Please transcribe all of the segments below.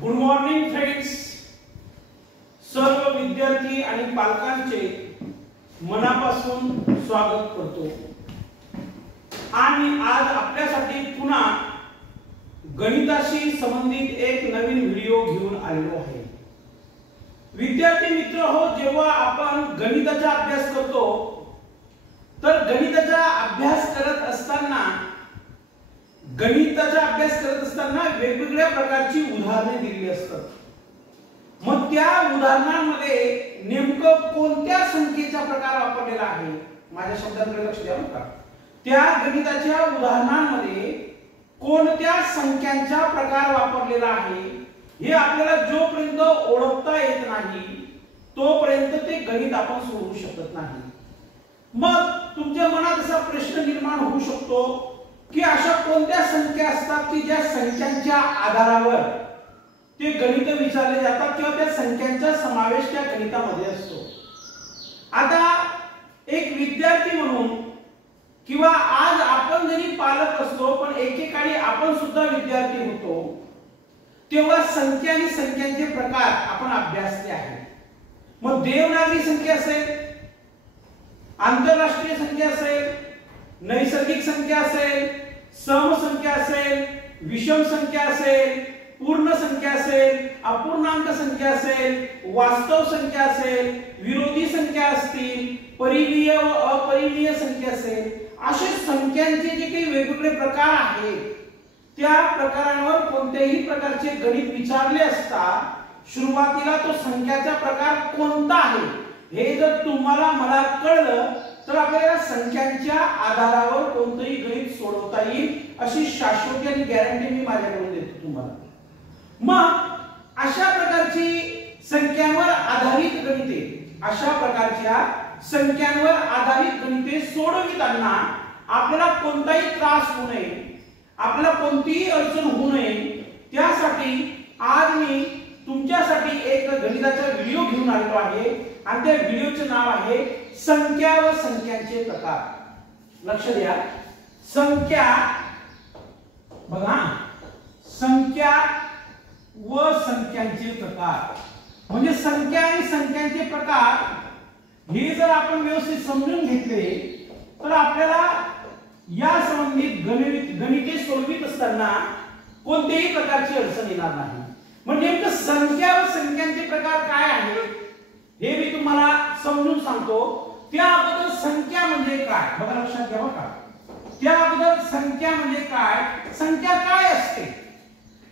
Good morning friends. सर्व विद्यार्थी आणि पालकांचे मनापासून स्वागत करतो. आणि आज आपल्यासाठी पुन्हा गणिताशी संबंधित एक नवीन व्हिडिओ घेऊन आलेलो आहे. विद्यार्थी मित्र हो, जेव्हा आपण गणिताचा अभ्यास करतो तर गणिताचा अभ्यास करत असताना वेगवेगळ्या प्रकारची उदाहरणे दिलेली असतात. मग त्या उदाहरणांमध्ये नेमकं कोणत्या संख्येचा प्रकार वापरलेला आहे, माझ्या शब्दांकडे लक्ष द्या बरं. त्या गणिताच्या उदाहरणांमध्ये कोणत्या संख्यांचा प्रकार वापरलेला आहे हे आपल्याला जोपर्यंत ओळखता येत नाही तोपर्यंत ते गणित आपण सोडवू शकत नाही. मग तुमच्या मनात असा प्रश्न निर्माण होऊ शकतो की अशा कोणत्या संख्या असतात की ज्या संख्यांच्या आधारावर ते गणित विचारले जातात किंवा त्या संख्यांचा समावेश त्या गणितामध्ये असतो. आता एक विद्यार्थी म्हणून किंवा आज आपण जरी पालक असतो पण एकेकाळी आपण सुद्धा विद्यार्थी होतो, तेव्हा संख्या आणि संख्यांचे प्रकार आपण अभ्यासले आहेत. मग देवनागरी संख्या असेल, आंतरराष्ट्रीय संख्या असेल, नैसर्गिक संख्या असेल, समसंख्या असेल, विषम संख्या असेल, पूर्ण संख्या असेल, अपूर्णांक संख्या असेल, वास्तव संख्या असेल, विरोधी संख्या असतील, परिमेय व अपरिमेय संख्या असेल, असे संख्यांचे जे काही वेगवेगळे प्रकार आहेत त्या प्रकारांवर कोणत्याही प्रकारचे गणित विचारले असता सुरुवातीला तो संख्याचा प्रकार कोणता आहे हे जर तुम्हाला मला कळलं तर आपल्याला संख्यांच्या आधारावर कोणतेही गणित सोडवता येईल अशी शाश्वती आणि गॅरंटी मी माझ्याकडून देतो तुम्हाला. मग अशा प्रकारची संख्यांवर आधारित गणिते, अशा प्रकारच्या संख्यांवर आधारित गणिते सोडविताना आपल्याला कोणताही त्रास होऊ नये, आपल्याला कोणतीही अडचण होऊ नये, त्यासाठी आज मी तुमच्यासाठी एक गणिताचा व्हिडिओ घेऊन आलो आहे आणि त्या व्हिडिओचे नाव आहे संख्या व संख्यांचे प्रकार. लक्ष द्या, संख्या बघा, संख्या व संख्यांचे प्रकार म्हणजे संख्या आणि संख्यांचे प्रकार हे जर आपण व्यवस्थित समजून घेतले तर आपल्याला या संबंधित गणिते सोडवित असताना कोणत्याही प्रकारची अडचण येणार नाही. मग नेमकं संख्या व संख्यांचे प्रकार काय आहेत हे मी तुम्हाला समजून सांगतो. त्या अगोदर संख्या म्हणजे काय बघा, लक्षात घ्या बघा. त्या अगोदर संख्या म्हणजे काय, संख्या काय असते,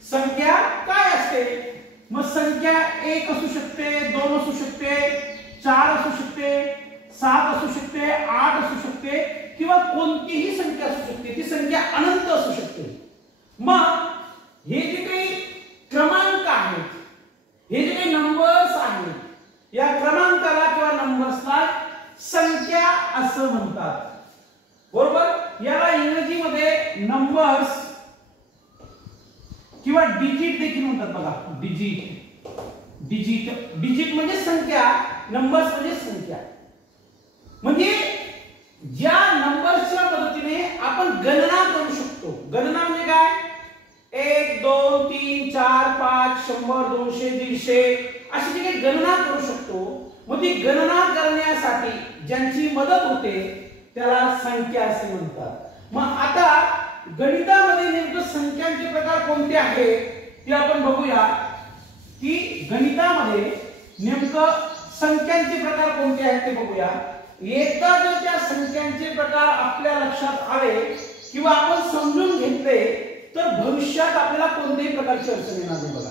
संख्या काय असते. मग संख्या 1 असू शकते, 2 असू शकते, 4 असू शकते, 7 असू शकते, 8 असू शकते किंवा कोणतीही संख्या असू शकते. ती संख्या अनंत असू शकते. मग हे जे काही क्रमांक आहेत, हे जे काही नंबर्स आहेत, या क्रमांकाला किंवा नंबर्सला संख्या असं म्हणतात, बरोबर. याला इंग्रजीमध्ये नंबर्स किंवा डिजिट देखील म्हणतात बघा. डिजिट डिजिट डिजिट म्हणजे संख्या, नंबर्स म्हणजे संख्या. म्हणजे ज्या नंबर्सच्या मदतीने आपण गणना करू शकतो. गणना म्हणजे काय, 1 2 3 4 5 100 200 150 अशी जी काही गणना करू शकतो. मग ती गणना करण्यासाठी ज्यांची मदत होते त्याला संख्या असे म्हणतात. मग आता गणितामध्ये नेमकं संख्यांचे प्रकार कोणते आहेत ते आपण बघूया. की गणितामध्ये नेमकं संख्यांचे प्रकार कोणते आहेत ते बघूया. एकदा जर त्या संख्यांचे प्रकार आपल्या लक्षात आले किंवा आपण समजून घेतले तर भविष्यात आपल्याला कोणत्याही प्रकारची अडचण येणार नाही. बघा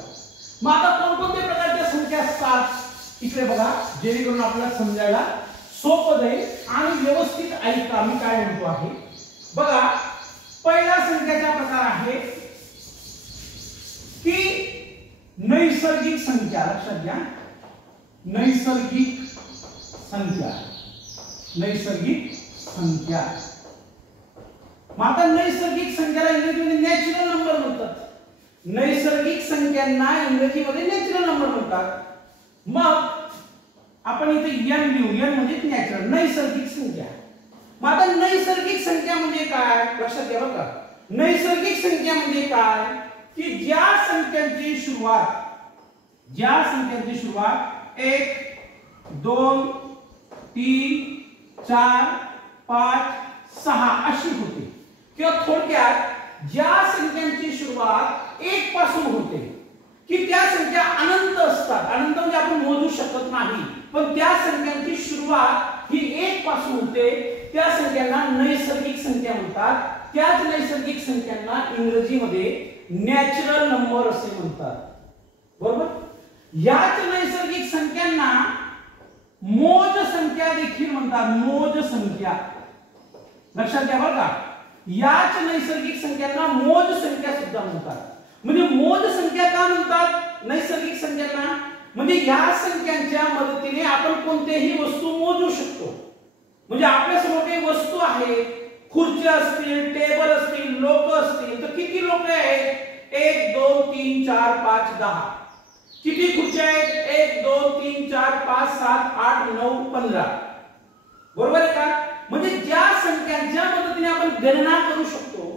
मग आता कोणकोणत्या प्रकारच्या संख्या असतात इकडे बघा, जेणेकरून आपल्याला समजायला सोपं जाईल आणि व्यवस्थित ऐका मी काय म्हणतो आहे. बघा, पहिला संख्याचा प्रकार आहे की नैसर्गिक संख्या. लक्षात घ्या, नैसर्गिक संख्या, नैसर्गिक संख्या. मग आता नैसर्गिक संख्याला इंग्रजीमध्ये नॅचरल नंबर म्हणतात. नैसर्गिक संख्यांना इंग्रजीमध्ये नॅचरल नंबर म्हणतात. मग आपण इथे n लिहू, n म्हणजे नॅचरल, नैसर्गिक संख्या. मग आता नैसर्गिक संख्या म्हणजे काय लक्षात घ्या बघा. नैसर्गिक संख्या म्हणजे काय की ज्या संख्यांची सुरुवात 1 2 3 4 5 6 अशी होते, किंवा थोडक्यात ज्या संख्यांची सुरुवात 1 पासून होते की त्या संख्या अनंत असतात. अनंत म्हणजे आपण मोजू शकत नाही, पण त्या संख्यांची सुरुवात ही 1 पासून होते, त्या संख्यांना नैसर्गिक संख्या म्हणतात. त्याच नैसर्गिक संख्यांना इंग्रजीमध्ये नॅचरल नंबर असे म्हणतात. बरोबर. याच नैसर्गिक संख्यांना मोज संख्या देखील म्हणतात. मोज संख्या लक्षात घ्या बरं का. याच नैसर्गिक संख्यांना मोज संख्या सुद्धा म्हणतात. म्हणजे मोज संख्या का म्हणतात नैसर्गिक संख्यांना? म्हणजे या संख्यांच्या मदतीने आपण कोणत्याही वस्तू मोजू शकतो. म्हणजे आपल्या समोर काही वस्तू आहेत, खुर्च्या असतील, टेबल असतील, लोक असतील, तर किती लोक आहेत? 1 2 3 4 5 10. किती खुर्च्या आहेत? 1 2 3 4 5 7 8 9 15. बरोबर आहे का? म्हणजे ज्या संख्यांच्या मदतीने आपण गणना करू शकतो,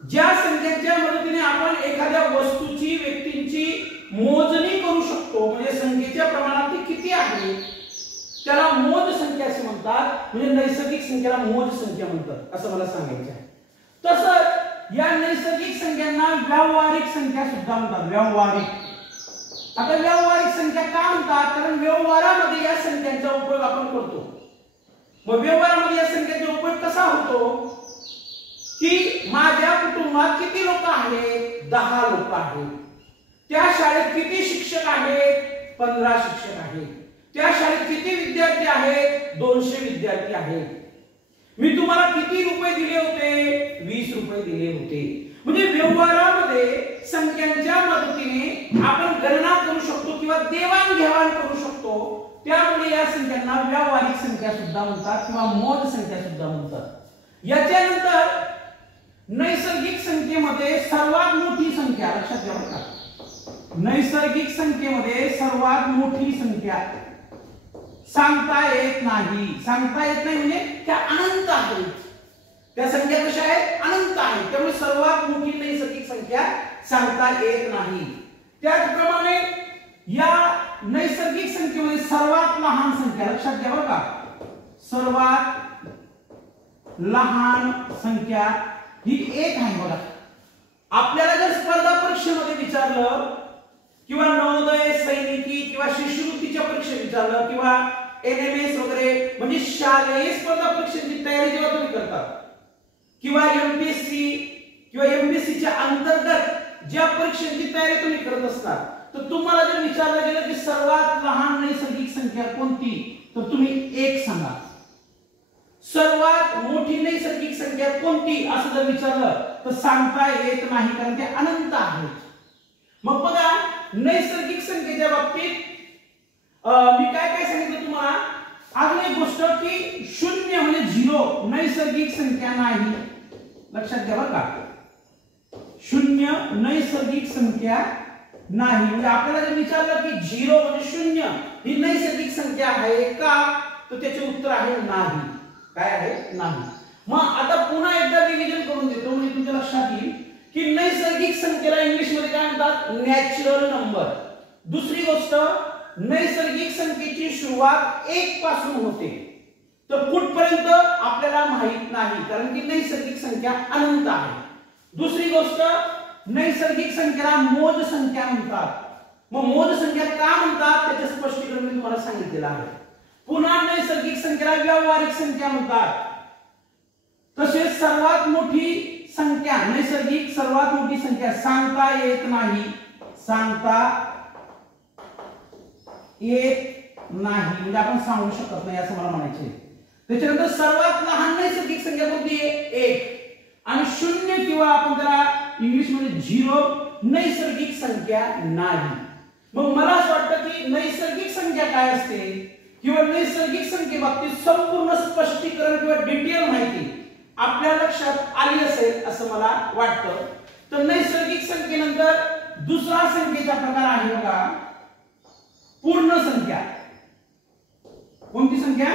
ज्या संख्यांच्या मदतीने आपण एखाद्या वस्तूची, व्यक्तींची मोजणी करू शकतो, म्हणजे संख्येच्या प्रमाणात ती किती आहे त्याला मोज संख्या असे म्हणतात. म्हणजे नैसर्गिक संख्येला मोज संख्या म्हणतात असं मला सांगायचं आहे. तसंच या नैसर्गिक संख्यांना व्यावहारिक संख्या सुद्धा म्हणतात. व्यावहारिक. आता व्यावहारिक संख्या का म्हणतात? कारण व्यवहारामध्ये या संख्यांचा उपयोग आपण करतो. मग व्यवहारामध्ये या संख्येचा उपयोग कसा होतो की माझ्या कुटुंबात किती लोक आहेत? 10 लोक आहेत. त्या शाळेत किती शिक्षक आहेत? 15 शिक्षक आहेत. त्या शाळेत किती विद्यार्थी आहेत? 200 विद्यार्थी आहेत. मी तुम्हाला किती रुपये दिले होते? 20 रुपये दिले होते. म्हणजे व्यवहारामध्ये संख्यांच्या मदतीने आपण गणना करू शकतो किंवा देवाणघेवाण करू शकतो. त्यामुळे या संख्यांना व्यावहारिक संख्या सुद्धा म्हणतात किंवा मोज संख्या सुद्धा म्हणतात. याच्यानंतर नैसर्गिक संख्येमध्ये सर्वात मोठी संख्या लक्षात घ्या बरं का. नैसर्गिक संख्येमध्ये सर्वात मोठी संख्या सांगता येत नाही. सांगता येत नाही म्हणजे त्या अनंत आहेत. त्या संख्या कशा आहेत? अनंत आहेत. त्यामुळे सर्वात मोठी नैसर्गिक संख्या सांगता येत नाही. त्याचप्रमाणे या नैसर्गिक संख्येमध्ये सर्वात लहान संख्या लक्षात घ्या बरं का. सर्वात लहान संख्या ही 1 आहे बघा. आपल्याला जर स्पर्धा परीक्षेमध्ये विचारलं किंवा नवोदय, सैनिकी किंवा शिष्यवृत्तीच्या परीक्षेत विचारलं किंवा एनएमएस वगैरे म्हणजे शालेय स्पर्धा परीक्षेची तयारी जेव्हा तुम्ही करता किंवा एमपीएससी किंवा एमपीएससीच्या अंतर्गत ज्या परीक्षेची तयारी तुम्ही करत असता, तर तुम्हाला जर विचारलं गेलं की सर्वात लहान नैसर्गिक संख्या कोणती, तर तुम्ही 1 सांगा. सर्वात मोठी नैसर्गिक संख्या कोणती असं जर विचारलं तर सांगता येत नाही, कारण ते अनंत आहेत. मग बघा नैसर्गिक संख्येच्या बाबतीत मी काय सांगितलं तुम्हाला. अजून एक गोष्ट की 0 म्हणजे 0 नैसर्गिक संख्या नाही. लक्षात घ्या बरं का. 0 नैसर्गिक संख्या नाही. म्हणजे आपल्याला जर विचारलं की 0 म्हणजे 0 ही नैसर्गिक संख्या आहे का, तर त्याचे उत्तर आहे नाही. काय आहे? नाही. मग आता पुन्हा एकदा रिव्हिजन करून देतो म्हणजे तुमच्या लक्षात येईल की नैसर्गिक संख्येला इंग्लिश मध्ये काय म्हणतात? Natural number. दुसरी गोष्ट नैसर्गिक संख्येची सुरुवात 1 पासून होते, तर कुठपर्यंत आपल्याला माहित नाही, कारण की नैसर्गिक संख्या अनंत आहे. दुसरी गोष्ट नैसर्गिक संख्येला मोज संख्या म्हणतात. मग मोज संख्या का म्हणतात त्याचे स्पष्टीकरण मी तुम्हाला सांगितलेलं आहे. पुन्हा नैसर्गिक संख्येला व्यावहारिक संख्या म्हणतात. तसेच सर्वात मोठी संख्या नैसर्गिक सर्वात मोठी संख्या सांगता येत नाही. सांगता येत नाही म्हणजे आपण सांगू शकत नाही असं मला म्हणायचे. त्याच्यानंतर सर्वात लहान नैसर्गिक संख्या कोणती आहे? 1. आणि 0 किंवा आपण त्याला इंग्लिश मध्ये 0 नैसर्गिक संख्या नाही. मग मला असं वाटतं की नैसर्गिक संख्या काय असते किंवा नैसर्गिक संख्येबाबतीत संपूर्ण स्पष्टीकरण किंवा डिटेल माहिती आपल्या लक्षात आली असेल असं मला वाटतं. तर नैसर्गिक संख्येनंतर दुसरा संख्येचा प्रकार आहे बघा पूर्ण संख्या. कोणती संख्या?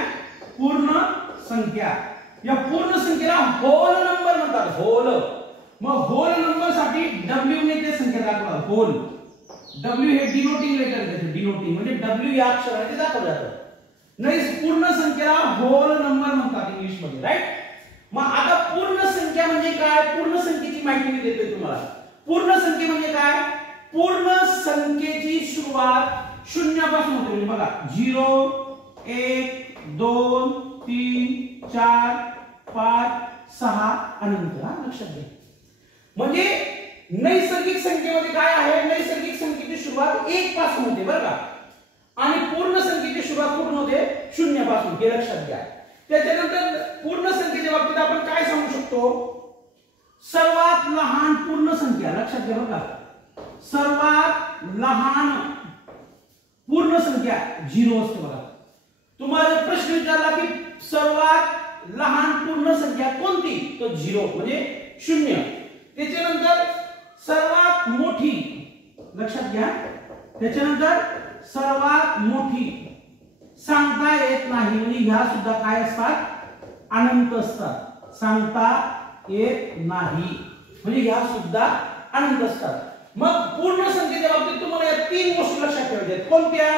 पूर्ण संख्या. या पूर्ण संख्येला होल नंबर म्हणतात. होल मग होल नंबर साठी W ने ते संख्या दाखवा. होल W हे डिनोटिंग लेटर आहे, डिनोटिंग म्हणजे W या अक्षराने ते दाखवलं जातं. नाही पूर्ण संख्येला होल नंबर म्हणतात इंग्लिश मध्ये, राईट. मग आता पूर्ण संख्या म्हणजे काय? पूर्ण संख्येची माहिती मी देतोय तुम्हाला. पूर्ण संख्या म्हणजे काय? पूर्ण संख्येची सुरुवात शून्यापासून होते. म्हणजे बघा 0 1 2 3 4 5 6 अनंत. लक्षात घ्या. म्हणजे नैसर्गिक संख्येमध्ये काय आहे? नैसर्गिक संख्येची सुरुवात 1 पासून होते बरं का, आणि पूर्ण संख्येची सुरुवात कुठून होते? शून्यापासून. हे लक्षात घ्या. त्याच्यानंतर पूर्ण संख्येच्या बाबतीत आपण काय सांगू शकतो? सर्वात लहान पूर्ण संख्या. लक्षात घ्या बघा, सर्वात लहान पूर्ण संख्या 0 असते बघा. तुम्हाला प्रश्न विचारला की सर्वात लहान पूर्ण संख्या कोणती? तो 0 म्हणजे 0. त्याच्यानंतर सर्वात मोठी, लक्षात घ्या, त्याच्यानंतर सर्वात मोठी सांगता येत नाही म्हणजे ह्या सुद्धा काय असतात? अनंत असतात. सांगता येत नाही म्हणजे ह्या सुद्धा अनंत असतात. मग पूर्ण संख्येच्या बाबतीत तुम्हाला या 3 गोष्टी लक्षात ठेवायच्या आहेत. कोणत्या?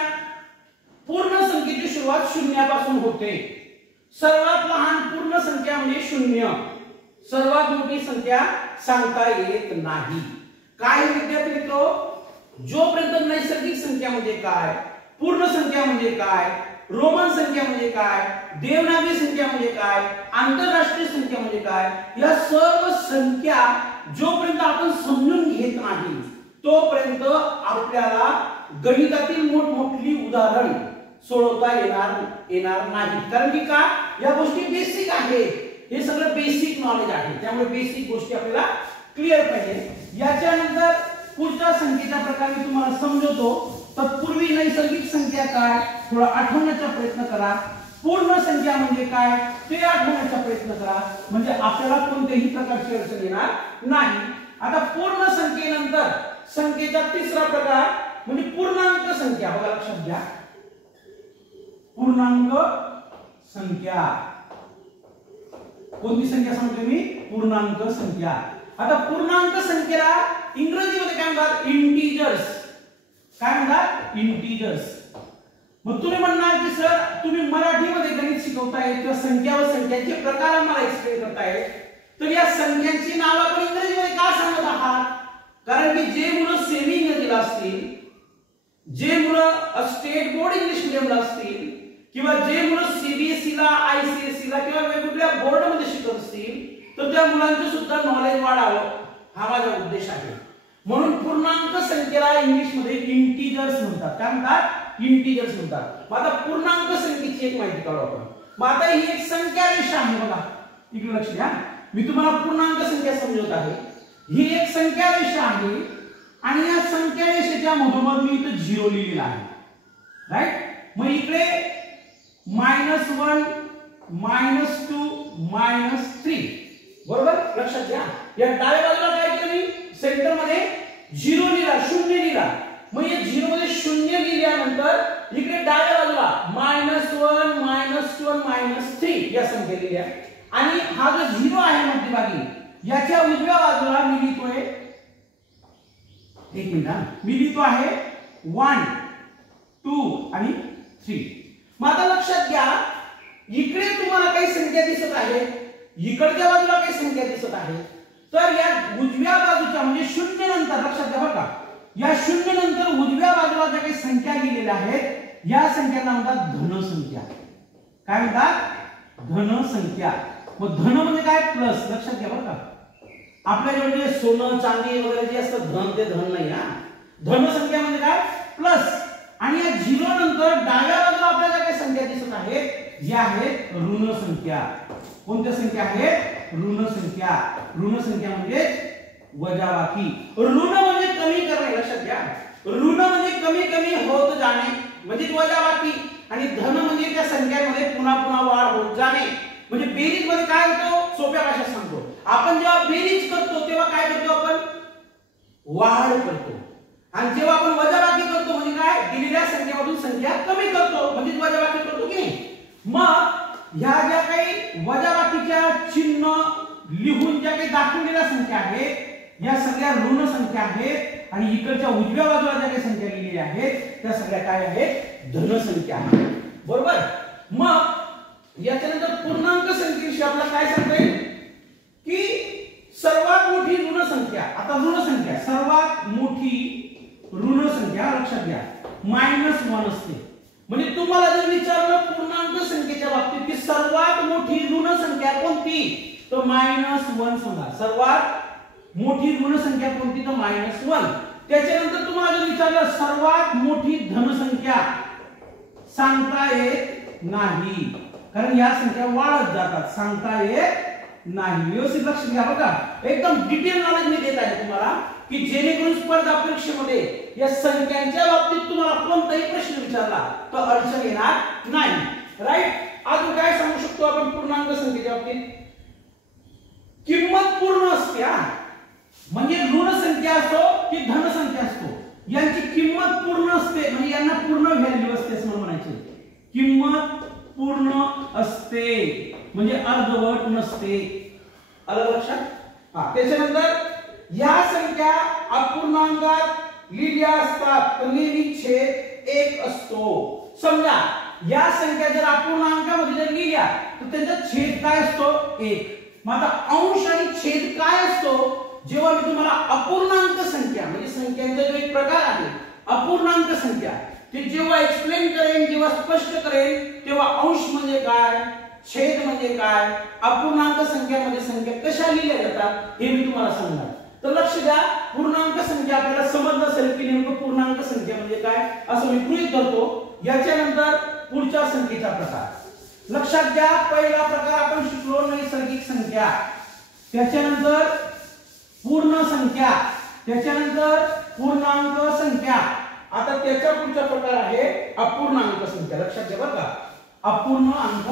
पूर्ण संख्येची सुरुवात शून्यापासून होते. सर्वात लहान पूर्ण संख्या म्हणजे 0. सर्वात मोठी संख्या सांगता येत नाही. काय विद्यार्थी, जोपर्यंत नैसर्गिक संख्या म्हणजे काय, पूर्ण संख्या म्हणजे काय, रोमन संख्या म्हणजे काय, देवनागरी संख्या म्हणजे काय, आंतरराष्ट्रीय संख्या म्हणजे काय, या सर्व संख्या जोपर्यंत आपण समजून घेत नाही तोपर्यंत आपल्याला गणितातील मोठमोठी उदाहरण सोडवता येणार नाही. कारण की का? या गोष्टी बेसिक आहेत. हे सगळं बेसिक नॉलेज आहे. त्यामुळे बेसिक गोष्टी आपल्याला क्लिअर पाहिजे. याच्यानंतर पुढच्या संख्येचा प्रकार मी तुम्हाला समजवतो. तत्पूर्वी नैसर्गिक संख्या काय थोडा आठवण्याचा प्रयत्न करा. पूर्ण संख्या म्हणजे काय ते आठवण्याचा प्रयत्न करा, म्हणजे आपल्याला कोणत्याही प्रकारची अडचण येणार नाही. आता पूर्ण संख्येनंतर संख्येचा तिसरा प्रकार म्हणजे पूर्णांक संख्या. बघा लक्षात घ्या, पूर्णांक संख्या. कोणती संख्या सांगतोय मी? पूर्णांक संख्या. आता पूर्णांक संख्येला इंग्रजीमध्ये काय म्हणतात? इंटिजर्स. काय म्हणतात? इंटिजर्स. मग तुम्ही म्हणणार की सर तुम्ही मराठीमध्ये गणित शिकवताय किंवा संख्या व संख्यांचे प्रकार आम्हाला एक्सप्लेन करताय, तर या संख्यांची नाव आपण इंग्रजीमध्ये का सांगत आहात? कारण की जे मुलं सेमी इंग्रजीला असतील, जे मुलं स्टेट बोर्ड इंग्लिश मीडियमला असतील, किंवा जे मुलं सीबीएसई ला, आयसीएसई ला किंवा वेगवेगळ्या बोर्ड मध्ये शिकत असतील, तर त्या मुलांचे सुद्धा नॉलेज वाढावं हा माझा उद्देश आहे. म्हणून पूर्णांक संख्येला इंग्लिश मध्ये इंटिजर्स म्हणतात. काय म्हणतात? इंटिजर्स म्हणतात. मग आता पूर्णांक संख्येची एक माहिती काढू आपण. मग आता ही एक संख्या रेषा आहे बघा, इकडे लक्ष द्या. मी तुम्हाला पूर्णांक संख्या समजवत आहे. ही एक संख्या रेषा आहे आणि या संख्या रेषेच्या मधोमध मी इथे 0 लिहिलेला आहे, राईट. मग इकडे -1 -2 -3 बरोबर. लक्षात घ्या, या डाव्या बाजूला काय केलं मी? सेंटर मध्ये 0 लिहिला, 0 लिहिला. मग या 0 मध्ये 0 लिहिल्यानंतर इकडे डाव्या बाजूला -1 -2 -3 या संख्या लिहिल्या. आणि हा जो 0 आहे मध्यभागी याच्या उजव्या बाजूला मी लिहितोय, एक मिनिट, मी लिहितो आहे 1 2 आणि 3. मग आता लक्षात घ्या, इकडे तुम्हाला काही संख्या दिसत आहे, इकडच्या बाजूला काही संख्या दिसत आहे. तर या उजव्या बाजूच्या म्हणजे 0 नंतर लक्षात घ्या बरं का, या 0 नंतर उजव्या बाजूला ज्या काही संख्या लिहिलेल्या आहेत या संख्यांना म्हणतात धन संख्या. काय म्हणतात? धन संख्या. मग धन म्हणजे काय? प्लस. लक्षात घ्या बरं का, आपल्याकडे जे सोनं चांदी वगैरे जे असतं धन, ते धन नाही हा. धन संख्या म्हणजे काय? प्लस. आणि या 0 नंतर डाव्या बाजूला आपल्याला काही संख्या दिसत आहेत ज्या आहेत ऋण संख्या. कोणत्या संख्या आहेत? ऋण संख्या. ऋण संख्या म्हणजे वजाबाकी. ऋण म्हणजे कमी करणे. लक्षात घ्या, ऋण म्हणजे कमी कमी होत जाणे म्हणजे वजाबाकी, आणि धन म्हणजे त्या संख्यांमध्ये पुन्हा पुन्हा वाढ होत जाणे. म्हणजे बेरीज मध्ये काय होतो? सोप्या भाषेत सांगतो, आपण जेव्हा बेरीज करतो तेव्हा काय करतो? आपण वाढ करतो. आणि जेव्हा आपण वजाबाकी करतो म्हणजे काय? दिलेल्या संख्येमधून संख्या कमी करतो म्हणजे वजाबाकी करतो की नाही. मग ह्या ज्या काही वजाबाकीच्या चिन्ह लिहून ज्या काही दाखवलेल्या संख्या आहेत या सगळ्या ऋण संख्या आहेत आणि इकडच्या उजव्या बाजूला ज्या काही संख्या लिहिलेल्या आहेत त्या सगळ्या काय आहेत धन संख्या आहेत बरोबर। मग याच्यानंतर पूर्णांक संख्येविषयी आपल्याला काय सांगता येईल की सर्वात मोठी ऋण संख्या, आता ऋण संख्या सर्वात मोठी ऋण संख्या लक्षात घ्या -1 असते। म्हणजे तुम्हाला जर विचारलं पूर्णांक संख्येच्या बाबतीत की सर्वात मोठी ऋण संख्या कोणती तर -1 सांगा। सर्वात मोठी ऋण संख्या कोणती तर -1। त्याच्यानंतर तुम्हाला जर विचारलं सर्वात मोठी धन संख्या सांगता येत नाही कारण या संख्या वाढत जातात, सांगता येत नाही। व्यवस्थित लक्ष द्या बघा, एकदम डिटेल नॉलेज मी देत आहे तुम्हाला की जेणेकरून स्पर्धा परीक्षेमध्ये या संख्यांच्या बाबतीत तुम्हाला कोणताही प्रश्न विचारला तर अडचण येणार नाही, राईट। अजून काय सांगू शकतो आपण पूर्णांक संख्येच्या बाबतीत, किंमत पूर्ण असते म्हणजे ऋण संख्या असो की धन संख्या असतो यांची किंमत पूर्ण असते म्हणजे यांना पूर्ण व्हॅल्यू असते असं म्हणायचे। किंमत पूर्ण असते म्हणजे अर्धवट नसते, आलं लक्षात। त्याच्यानंतर या संख्या अपूर्णांकात लिहिल्या असतात तर नेहमी छेद 1 असतो। समजा या संख्या जर अपूर्णांकामध्ये जर लिहिल्या तर त्यांचा छेद काय असतो 1। मग आता अंश आणि छेद काय असतो जेव्हा मी तुम्हाला अपूर्णांक संख्या म्हणजे संख्यांचा जो एक प्रकार आहे अपूर्णांक संख्या ते जेव्हा एक्सप्लेन करेन जेव्हा स्पष्ट करेन तेव्हा अंश म्हणजे काय छेद म्हणजे काय अपूर्णांक संख्यामध्ये संख्या कशा लिहिल्या जातात हे मी तुम्हाला सांगणार। तर लक्ष द्या, पूर्णांक संख्या आपल्याला समजलं असेल की नेमकं पूर्णांक संख्या म्हणजे काय असं मी गृहीत धरतो। याच्यानंतर पुढच्या संख्येचा प्रकार लक्षात घ्या, पहिला प्रकार आपण शिकलो नैसर्गिक संख्या, त्याच्यानंतर पूर्ण संख्या, त्याच्यानंतर पूर्णांक संख्या, आता त्याचा पुढचा प्रकार आहे अपूर्णांक संख्या। लक्षात घ्या बरं का, अपूर्णांक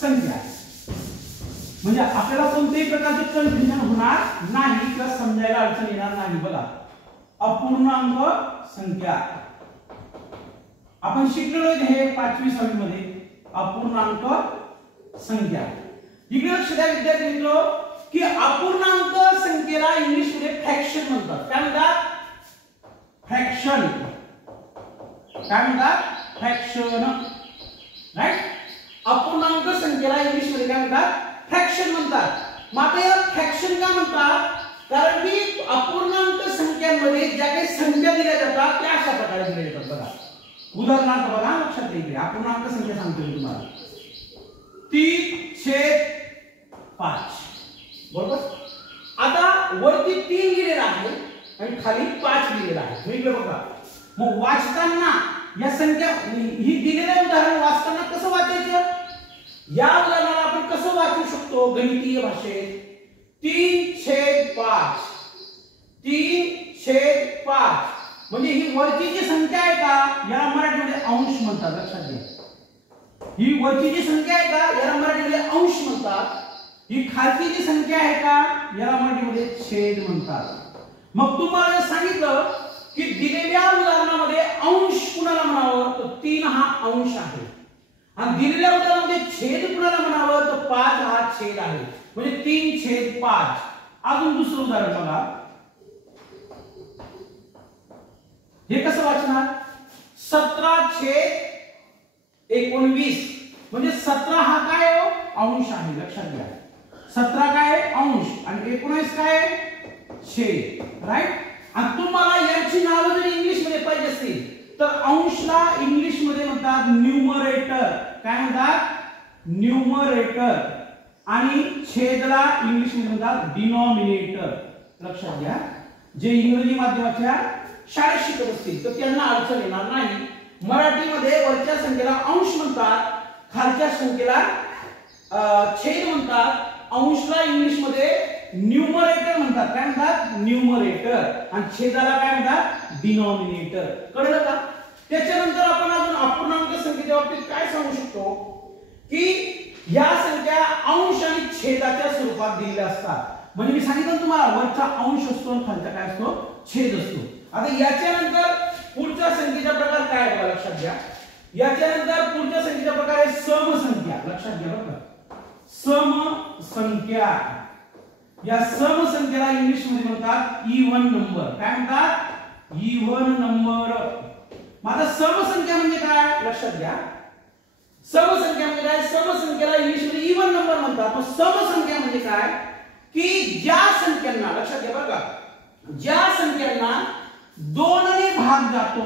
संख्या म्हणजे आपल्याला कोणत्याही प्रकारचे कन्फ्युजन होणार नाही किंवा समजायला अडचण येणार नाही। बघा अपूर्णांक संख्या आपण शिकलेलो आहे हे 5वी 6वी मध्ये अपूर्णांक संख्या। इकडे लक्ष द्या विद्यार्थी मित्र की अपूर्णांक संख्येला इंग्लिश मध्ये फ्रॅक्शन म्हणतात। काय म्हणतात फ्रॅक्शन, काय म्हणतात फ्रॅक्शन, राईट। अपूर्णांक संख्येला इंग्लिश मध्ये काय म्हणतात फ्रॅक्शन म्हणतात। मग याला फ्रॅक्शन का म्हणतात कारण की अपूर्णांक संख्यांमध्ये ज्या काही संख्या दिल्या जातात त्या अशा प्रकारे दिल्या जातात। बघा उदाहरणार्थ बघा लक्षात घ्या, अपूर्णांक संख्या सांगतो मी तुम्हाला 3/5 बरोबर। आता वरती 3 लिहिलेला आहे आणि खाली 5 लिहिलेला आहे। इकडे बघा मग वाचताना या संख्या ही दिलेलं उदाहरण वाचताना कसं वाचायचं या उदाहरणाला आपण कसं वाचू शकतो गणितीय भाषेत 3/5 3/5 म्हणजे ही वरची जी संख्या आहे का याला मराठीमध्ये अंश म्हणतात। लक्षात घ्या, ही वरची जी संख्या आहे का याला मराठीमध्ये अंश म्हणतात, ही खालची जी संख्या आहे का याला मराठीमध्ये छेद म्हणतात। मग तुम्हाला सांगितलं की दिलेल्या उदाहरणामध्ये अंश कुणाला म्हणावं तर 3 हा अंश आहे आणि दिलेल्या उदाहरणामध्ये छेद कुणाला म्हणावं तर 5 हा छेद आहे म्हणजे 3/5। अजून दुसरं उदाहरण बघा, हे कसं वाचणार 17/19 म्हणजे 17 हा काय हो अंश आहे। लक्षात घ्या 17 काय अंश आणि 19 काय छेद, राईट। आणि तुम्हाला यांची नावं जर इंग्लिश मध्ये पाहिजे असतील तर अंशला इंग्लिश मध्ये म्हणतात न्यूमरेटर, काय म्हणतात न्यूमरेटर, आणि छेदला इंग्लिश मध्ये म्हणतात डिनॉमिनेटर। लक्षात घ्या, जे इंग्रजी माध्यमाच्या शाळेत शिकत असतील तर त्यांना अडचण येणार नाही। मराठीमध्ये वरच्या संख्येला अंश म्हणतात, खालच्या संख्येला छेद म्हणतात, अंशला इंग्लिश मध्ये न्यूमरेटर म्हणतात, काय म्हणतात न्यूमरेटर, आणि छेदाला काय म्हणतात डिनॉमिनेटर। कळलं का? त्याच्यानंतर आपण अजून अपूर्णांक संख्येच्या बाबतीत काय सांगू शकतो की या संख्या अंश आणि छेदाच्या स्वरूपात दिलेल्या असतात। म्हणजे मी सांगितलं तुम्हाला वरचा अंश असतो आणि खालचा काय असतो छेद असतो। आता याच्यानंतर पुढच्या संख्येचा प्रकार काय आहे लक्षात घ्या, याच्यानंतर पुढच्या संख्येचा प्रकार आहे समसंख्या। लक्षात घ्या बरं, समसंख्या या सम संख्येला इंग्लिश मध्ये म्हणतात इव्हन नंबर. काय म्हणतात? Even number. माझा सम संख्या म्हणजे काय लक्षात घ्या. सम संख्या म्हणजे काय? सम संख्येला इंग्लिश मध्ये इव्हन नंबर म्हणतात. मग सम संख्या म्हणजे काय की ज्या संख्यांना, लक्षात घ्या बरं का, ज्या संख्यांना 2 ने भाग जातो,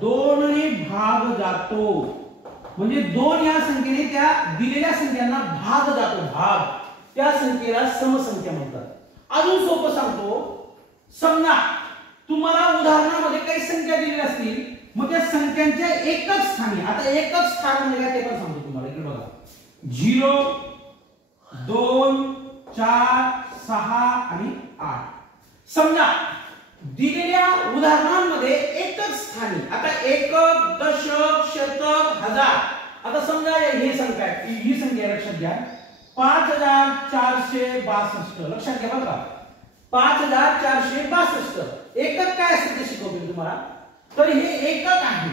2 ने भाग जातो म्हणजे 2 या संख्येने त्या दिलेल्या संख्यांना भाग जातो, भाग, त्या संख्येला समसंख्या म्हणतात. अजून सोपं सांगतो. समजा तुम्हाला उदाहरणामध्ये काही संख्या दिलेल्या असतील, मग त्या संख्यांच्या एकच स्थानी, आता एकच स्थान म्हणजे काय ते पण सांगतो तुम्हाला. इकडे बघा 0 2 4 6 आणि 8. समजा दिलेल्या उदाहरणांमध्ये एकच स्थानी, आता एकक, दशक, शतक, हजार. आता समजा ही संख्या आहे, ही संख्या लक्षात घ्या 5462. लक्षात घ्या बघा 5462. एकक काय असते ते शिकवतो मी तुम्हाला. तर हे एकक आहे,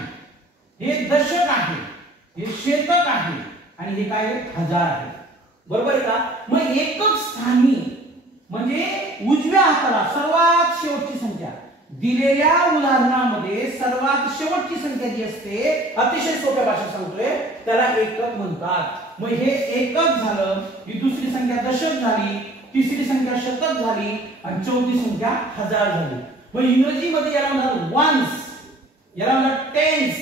हे दशक आहे, हे शतक आहे आणि हे काय आहे? हजार आहे. बरोबर आहे का? मग एकक स्थानी म्हणजे उजव्या हाताला सर्वात शेवटची संख्या, दिलेल्या उदाहरणामध्ये सर्वात शेवटची संख्या जी असते, अतिशय सोप्या भाषेत सांगतोय, त्याला एकक म्हणतात. मग हे एकक झालं, ही दुसरी संख्या दशक झाली, तिसरी संख्या शतक झाली आणि चौथी संख्या हजार झाली. मग इंग्रजीमध्ये याला म्हणतात वन्स, याला म्हणतात टेन्स,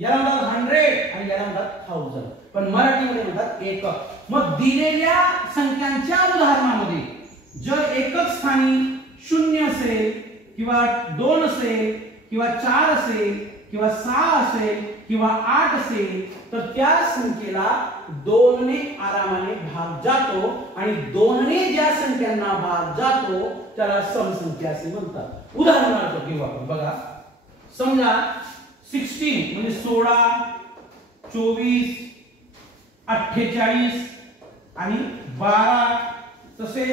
याला म्हणतात 100 आणि याला म्हणतात 1000. पण मराठीमध्ये म्हणतात एकक. मग दिलेल्या संख्यांच्या उदाहरणामध्ये जर एकक स्थानी 0 असेल किंवा 2 असेल किंवा 4 असेल किंवा 6 असेल किंवा 8 असेल, तर त्या संख्येला 2 ने आरामाने भाग जातो आणि 2 ने ज्या संख्यांना भाग जातो त्याला समसंख्या असे म्हणतात. उदाहरणार्थ घेऊ आपण. बघा समजा 16 म्हणजे 16, 24, 48 आणि 12, तसेच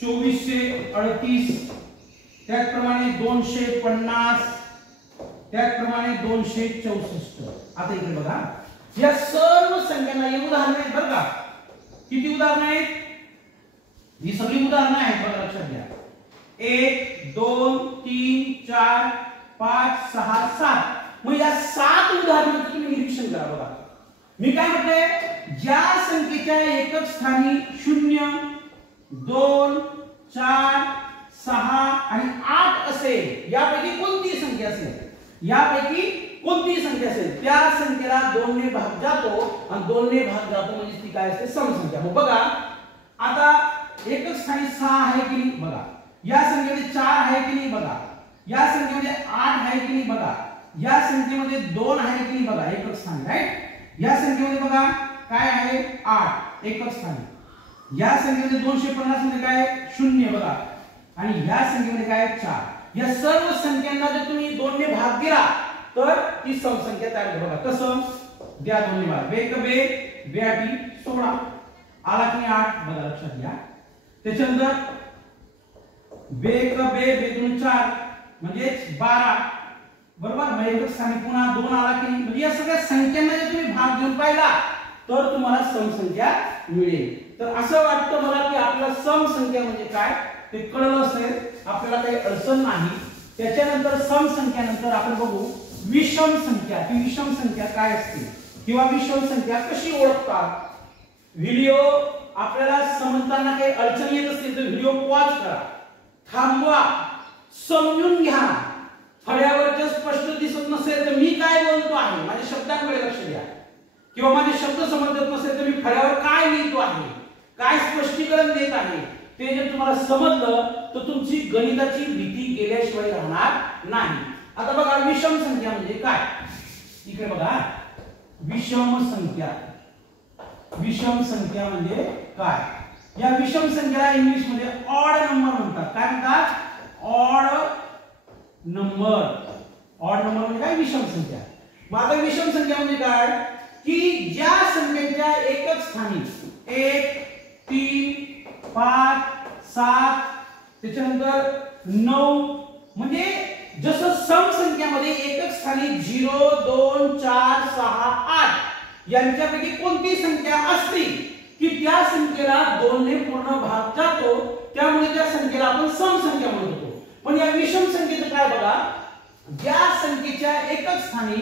2438, त्याचप्रमाणे 250, त्याचप्रमाणे 264. आता इकडे बघा या सर्व संख्यांना हे उदाहरण आहेत बरं का. किती उदाहरण आहेत? ही सगळी उदाहरणं आहेत बघा, लक्षात घ्या. 1 2 3 4 5 6 7. मग या 7 उदाहरणांचं तुम्ही निरीक्षण करा. बघा मी काय म्हटलंय, ज्या संख्येच्या एकक स्थानी 0 2 4 6 आणि 8 असेल, यापैकी कोणती संख्या असेल, यापैकी कोणती संख्या असेल त्या संख्येला 2 ने भाग जातो आणि 2 ने भाग जातो म्हणजे ती काय असते? समसंख्या. मग बघा आता एकक स्थानी 6 आहे की नाही बघा, या संख्येमध्ये 4 आहे की नाही बघा, या संख्येमध्ये 8 आहे की नाही बघा, या संख्येमध्ये 2 आहे की नाही बघा एकक स्थानी, राईट. या संख्येमध्ये बघा काय आहे? 8 एकक स्थानी. या संख्येमध्ये 250 मध्ये काय 0 बघा आणि या संख्येमध्ये काय 4. या सर्व संख्यांना जर तुम्ही 2 ने भाग दिला तर ती समसंख्या तयार होते. बघा कसं द्या 2 ने भाग. बेक बे बेआटी 16 आला की 8 बघा लक्षात घ्या. त्याच्यानंतर बेक बे बेदून 4 म्हणजे 12 बरोबर. मग एकक स्थानी पुन्हा 2 आला की म्हणजे या सगळ्या संख्यांना जर तुम्ही भाग देऊन पाहिला तर तुम्हाला समसंख्या मिळेल. तर असं वाटतं मला की आपल्याला समसंख्या म्हणजे काय ते कळलं असेल, आपल्याला काही अडचण नाही. त्याच्यानंतर समसंख्यानंतर आपण बघू विषम संख्या. ती विषम संख्या काय असते किंवा विषम संख्या कशी ओळखतात. व्हिडिओ आपल्याला समजताना काही अडचण येत असतील तर व्हिडिओ पॉज करा, थांबवा, समजून घ्या. फळ्यावर स्पष्ट दिसत नसेल तर मी काय बोलतो आहे माझ्या शब्दांकडे लक्ष द्या, किंवा माझे शब्द समजत नसेल तर मी फळ्यावर काय लिहितो आहे, काय स्पष्टीकरण देत आहे ते जर तुम्हाला समजलं तर तुमची गणिताची भीती गेल्याशिवाय राहणार नाही. आता बघा विषम संख्या म्हणजे काय. इकडे बघा विषम संख्या. विषम संख्या म्हणजे काय. या विषम संख्याला इंग्लिश मध्ये ऑड नंबर म्हणतात. काय म्हणतात? Odd number. ऑड नंबर म्हणजे काय? विषम संख्या. मग आता विषम संख्या म्हणजे काय की ज्या संख्येच्या एकक स्थानी 1 3 5 7 त्याच्यानंतर 9 म्हणजे जसं सम संख्यामध्ये एकक स्थानी 0 2 4 6 8 यांच्यापैकी कोणती संख्या असली की त्या संख्येला 2 ने पूर्ण भाग जातो त्यामुळे त्या संख्येला आपण सम संख्या म्हणत होतो. पण या विषम संख्येचं काय बघा, ज्या संख्येच्या एकक स्थानी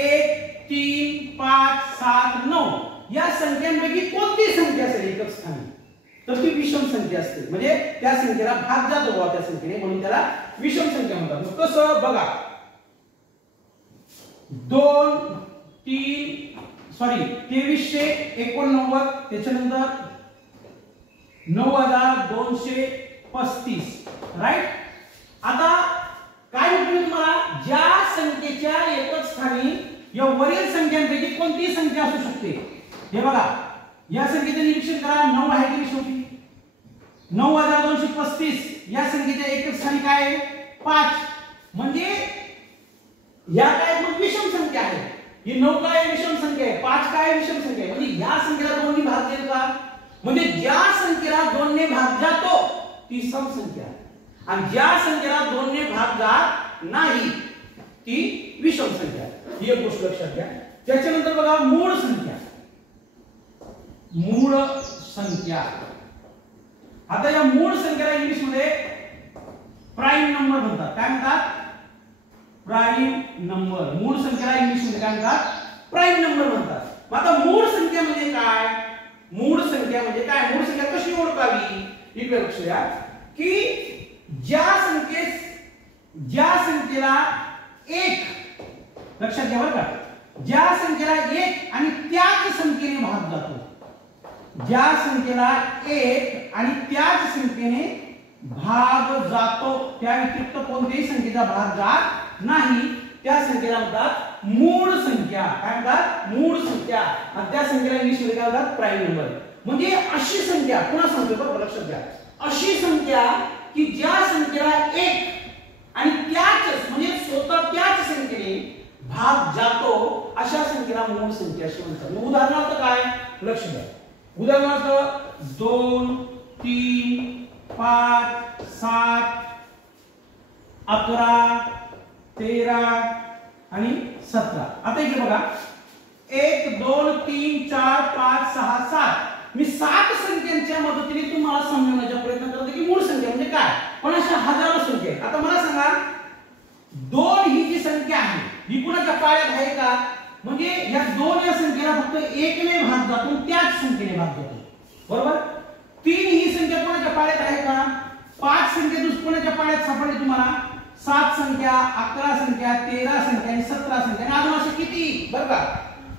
1 3 5 7 9 या संख्यांपैकी कोणती संख्या असेल एकक स्थानी तर ती विषम संख्या असते. म्हणजे त्या संख्येला भाग जातो बाबा त्या संख्येने, म्हणून त्याला विषम संख्या म्हणतात. मग कसं बघा, 2389 त्याच्यानंतर 9235 राईट. आता काय म्हटलं तुम्हाला, ज्या संख्येच्या एकक स्थानी या वरील संख्यांपैकी कोणती संख्या असू शकते. हे बघा, या संख्येचे निरीक्षण करा, 9 आहे की शेवटी 9235 या संख्येच्या एकक स्थानी काय आहे 5. म्हणजे या काय मग विषम संख्या आहे. ही 9 काय विषम संख्या आहे, 5 काय विषम संख्या आहे. म्हणजे या संख्येला 2 ने भाग देईल का, म्हणजे ज्या संख्येला 2 ने भाग जातो ती सम संख्या आहे, आणि ज्या संख्येला 2 ने भाग जात नाही ती विषम संख्या आहे. ही एक गोष्ट लक्षात घ्या. त्याच्यानंतर बघा मूळ संख्या. मूळ संख्या, आता या मूळ संख्येला इंग्लिश मध्ये प्राइम नंबर म्हणतात. काय म्हणतात, प्राइम नंबर. मूळ संख्येला इंग्लिश मध्ये काय म्हणतात, प्राइम नंबर म्हणतात. मग आता मूळ संख्या म्हणजे काय, मूळ संख्या म्हणजे काय, मूळ संख्या कशी ओळखावी इकडे लक्ष द्या, की ज्या संख्येला 1 लक्षात घ्या बरं का, ज्या संख्येला 1 आणि त्याच संख्येने भाग जातो, ज्या संख्येला 1 आणि त्याच संख्येने भाग जातो त्या व्यतिरिक्त कोणत्याही संख्येचा भाग जात नाही त्या संख्येला म्हणतात मूळ संख्या. काय म्हणतात, मूळ संख्या. आणि त्या संख्येला इंग्लिश मध्ये काय म्हणतात, प्राइम नंबर. म्हणजे अशी संख्या, पुन्हा सांगतो बरं लक्षात घ्या, अशी संख्या की ज्या संख्येला 1 आणि त्याच म्हणजे स्वतः त्याच संख्येने भाग जातो अशा संख्येला मूळ संख्या अशी म्हणतात. मग उदाहरणार्थ काय लक्ष द्या, उदाहरणार्थ 2 3 5 7 11 13 आणि 17. आता इकडे बघा 1 2 3 4 5 6 7 मी 7 संख्यांच्या मदतीने तुम्हाला समजवण्याचा प्रयत्न करतो की मूळ संख्या म्हणजे काय. पण अशा हजारो संख्या आहेत. आता मला सांगा 2 ही जी संख्या आहे ही कुणाच्या पाड्यात आहे का, म्हणजे या 2 या संख्येला फक्त 1 ने भाग जातो त्याच संख्येने भाग जातो बरोबर. 3 ही संख्या कुणाच्या पाड्यात आहे का, 5 संख्या दुसऱ्याच्या पाड्यात सापडली तुम्हाला, 7 संख्या 11 संख्या 13 संख्या आणि 17 संख्या आणि अजून असे किती बरं का.